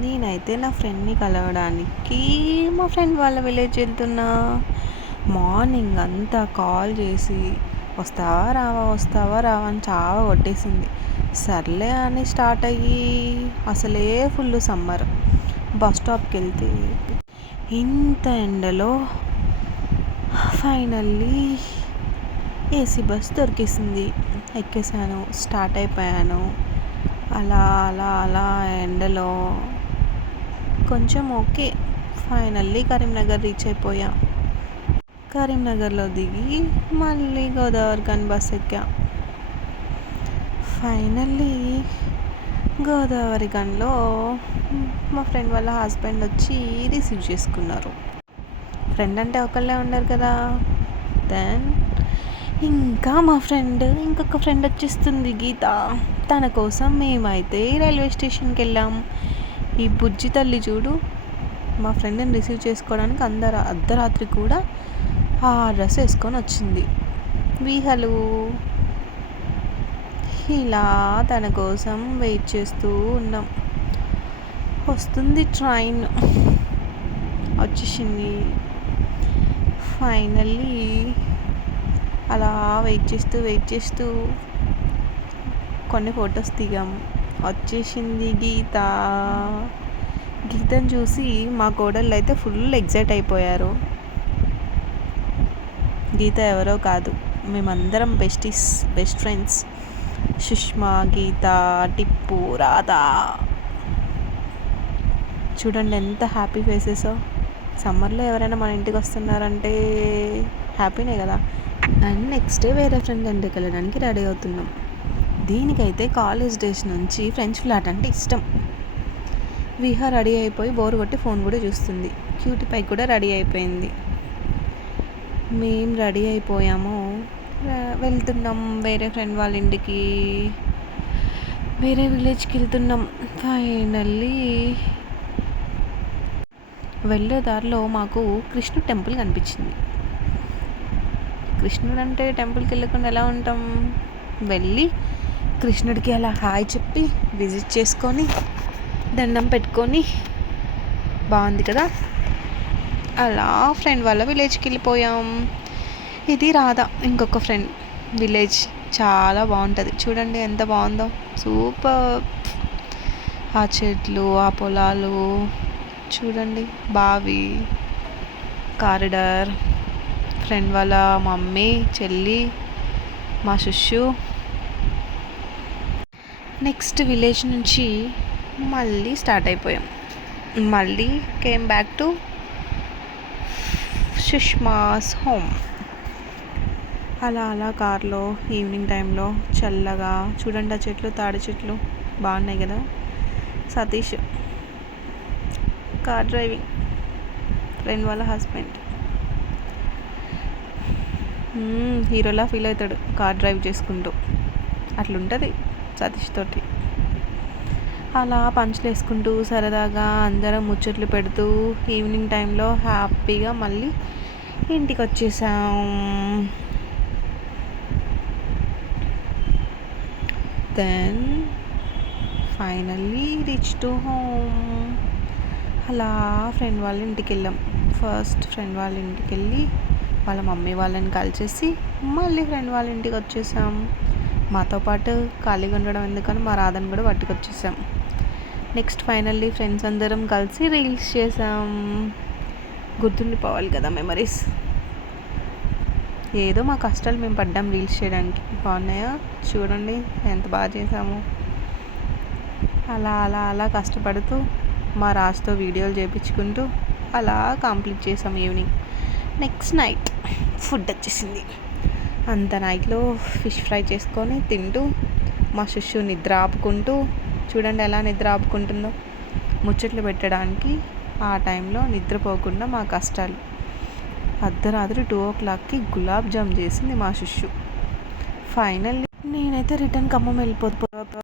నేనైతే నా ఫ్రెండ్ని కలవడానికి మా ఫ్రెండ్ వాళ్ళ విలేజ్ వెళ్తున్నా. మార్నింగ్ అంతా కాల్ చేసి వస్తావా రావా వస్తావా రావా అని చావ కొట్టేసింది. సర్లే అని స్టార్ట్ అయ్యి అసలే ఫుల్ సమ్మర్. బస్ స్టాప్కి వెళ్తే ఇంత ఎండలో ఫైనల్లీ ఏసీ బస్ దొరికేసింది. ఎక్కేసాను, స్టార్ట్ అయిపోయాను. అలా అలా అలా ఎండలో కొంచెం ఓకే. ఫైనల్లీ కరీంనగర్ రీచ్ అయిపోయా. కరీంనగర్లో దిగి మళ్ళీ గోదావరి ఖని బస్ ఎక్కా. ఫైనల్లీ గోదావరి ఖనిలో మా ఫ్రెండ్ వాళ్ళ హస్బెండ్ వచ్చి రిసీవ్ చేసుకున్నారు. ఫ్రెండ్ అంటే ఒకళ్ళే ఉండరు కదా. దెన్ ఇంకా మా ఫ్రెండ్ ఇంకొక ఫ్రెండ్ వచ్చేస్తుంది, గీత. తన కోసం మేమైతే రైల్వే స్టేషన్కి వెళ్ళాం. ఈ బుజ్జి తల్లి చూడు, మా ఫ్రెండ్ని రిసీవ్ చేసుకోవడానికి అర్ధరాత్రి కూడా ఆ డ్రెస్ వేసుకొని వచ్చింది. హలో ఇలా తన కోసం వెయిట్ చేస్తూ ఉన్నాం. వస్తుంది ట్రైన్, వచ్చేసింది. ఫైనల్లీ అలా వెయిట్ చేస్తూ కొన్ని ఫొటోస్ దిగాం. వచ్చేసింది గీత. గీతను చూసి మా కోడళ్ళు అయితే ఫుల్ ఎగ్జైట్ అయిపోయారు. గీత ఎవరో కాదు, మేమందరం బెస్ట్ ఫ్రెండ్స్. సుష్మా, గీత, టిప్పు, రాధా. చూడండి ఎంత హ్యాపీ ఫేసెస్. సమ్మర్లో ఎవరైనా మన ఇంటికి వస్తున్నారంటే హ్యాపీనే కదా. అండ్ నెక్స్ట్ డే వేరే ఫ్రెండ్ ఇంటికి వెళ్ళడానికి రెడీ అవుతున్నాం. దీనికైతే కాలేజ్ డేస్ నుంచి ఫ్రెంచ్ ఫ్లాట్ అంటే ఇష్టం. విహా రెడీ అయిపోయి బోర్ కొట్టి ఫోన్ కూడా చూస్తుంది. క్యూటీ పై కూడా రెడీ అయిపోయింది. మేము రెడీ అయిపోయాము, వెళ్తున్నాం వేరే ఫ్రెండ్ వాళ్ళ ఇంటికి. వేరే విలేజ్కి వెళ్తున్నాం. ఫైనల్లీ వెళ్ళే దారిలో మాకు కృష్ణుడు టెంపుల్ కనిపించింది. కృష్ణుడు అంటే టెంపుల్కి వెళ్ళకుండా ఎలా ఉంటాం. వెళ్ళి కృష్ణుడికి అలా హాయ్ చెప్పి విజిట్ చేసుకొని దండం పెట్టుకొని బాగుంది కదా. అలా ఫ్రెండ్ వాళ్ళ విలేజ్కి వెళ్ళిపోయాం. ఇది రాధా ఇంకొక ఫ్రెండ్ విలేజ్. చాలా బాగుంటుంది, చూడండి ఎంత బాగుందో. సూపర్. ఆ చెట్లు, ఆ పొలాలు చూడండి, బావి, కారిడార్, ఫ్రెండ్ వాళ్ళ మమ్మీ, చెల్లి, మా శుష్యు. నెక్స్ట్ విలేజ్ నుంచి మళ్ళీ స్టార్ట్ అయిపోయాం. మళ్ళీ came back to Sushma's home. అలా అలా కార్లో ఈవినింగ్ టైంలో చల్లగా చూడండి, ఆ చెట్లు, తాడి చెట్లు బాగున్నాయి కదా. సతీష్ కార్ డ్రైవింగ్, ఫ్రెండ్ వాళ్ళ హస్బెండ్. హీరోలా ఫీల్ అవుతాడు కార్ డ్రైవ్ చేసుకుంటూ. అట్లుంటుంది సతీష్ తోటి. అలా పంచులు వేసుకుంటూ సరదాగా అందరం ముచ్చట్లు పెడుతూ ఈవినింగ్ టైంలో హ్యాపీగా మళ్ళీ ఇంటికి వచ్చేసాం. Then finally reach to home. అలా ఫ్రెండ్ వాళ్ళ ఇంటికి వెళ్ళాం. ఫస్ట్ ఫ్రెండ్ వాళ్ళ ఇంటికి వెళ్ళి వాళ్ళ మమ్మీ వాళ్ళని కలిసేసి మళ్ళీ ఫ్రెండ్ వాళ్ళ ఇంటికి వచ్చేసాం. మాతో పాటు ఖాళీగా ఉండడం ఎందుకని మా రాధని కూడా పట్టుకొచ్చేసాం. నెక్స్ట్ ఫైనల్లీ ఫ్రెండ్స్ అందరం కలిసి రీల్స్ చేసాం. గుర్తుండిపోవాలి కదా మెమరీస్. ఏదో మా కష్టాలు మేము పడ్డాం రీల్స్ చేయడానికి. బాగున్నాయా చూడండి ఎంత బాగా చేసాము. అలా అలా అలా కష్టపడుతూ మా రాజుతో వీడియోలు చేయించుకుంటూ అలా కంప్లీట్ చేసాం ఈవినింగ్. నెక్స్ట్ నైట్ ఫుడ్ వచ్చేసింది. అంత నైట్లో ఫిష్ ఫ్రై చేసుకొని తింటూ మా శిష్యు నిద్ర ఆపుకుంటూ, చూడండి ఎలా నిద్ర ఆపుకుంటుందో. ముచ్చట్లు పెట్టడానికి ఆ టైంలో నిద్రపోకుండా మా కష్టాలు. అర్ధరాత్రి 2 o'clockకి గులాబ్ జామ్ చేసింది మా శిష్యు. ఫైనల్లీ నేనైతే రిటర్న్ ఖమ్మం వెళ్ళిపోతా.